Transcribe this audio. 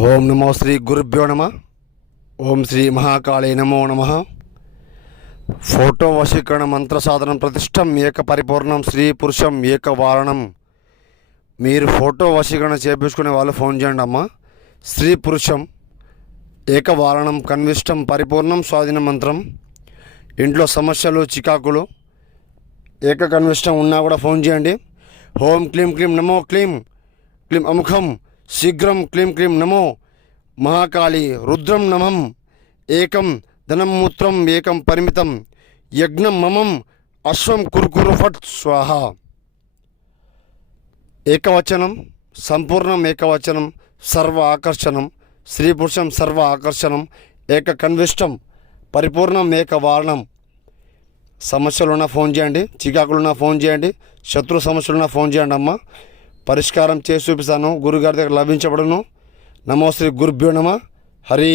ఓం నమో శ్రీ గురుభ్యో నమ. ఓం శ్రీ మహాకాళీ నమో నమ. ఫోటో వశీకరణ మంత్ర సాధనం ప్రతిష్టం ఏక పరిపూర్ణం స్త్రీ పురుషం ఏక వారణం. మీరు ఫోటో వశీకరణ చేపించుకునే వాళ్ళు ఫోన్ చేయండి అమ్మ. స్త్రీ పురుషం ఏక వారణం కన్విష్టం పరిపూర్ణం స్వాధీన మంత్రం. ఇంట్లో సమస్యలు చికాకులు ఏక కన్విష్టం ఉన్నా కూడా ఫోన్ చేయండి. ఓం క్లీం క్లీం నమో క్లీం క్లీం అముఖం శీఘ్రం క్లీం క్లీం నమో మహాకాళి రుద్రం నమం ఏకం ధనం మూత్రం ఏకం పరిమితం యజ్ఞం మమం అశ్వం కురుకురు ఫట్ స్వాహ. ఏకవచనం సంపూర్ణం ఏకవచనం సర్వ ఆకర్షణం స్త్రీ పురుషం సర్వ ఆకర్షణం ఏక కన్విష్టం పరిపూర్ణం ఏక వారణం. సమస్యలున్నా ఫోన్ చేయండి, చికాకులున్నా ఫోన్ చేయండి, శత్రు సమస్యలున్నా ఫోన్ చేయండి అమ్మ. పరిష్కారం చేసి చూపిస్తాను. గురుగారి దగ్గర లభించబడును. నమో శ్రీ గురుభ్యో నమ. హరి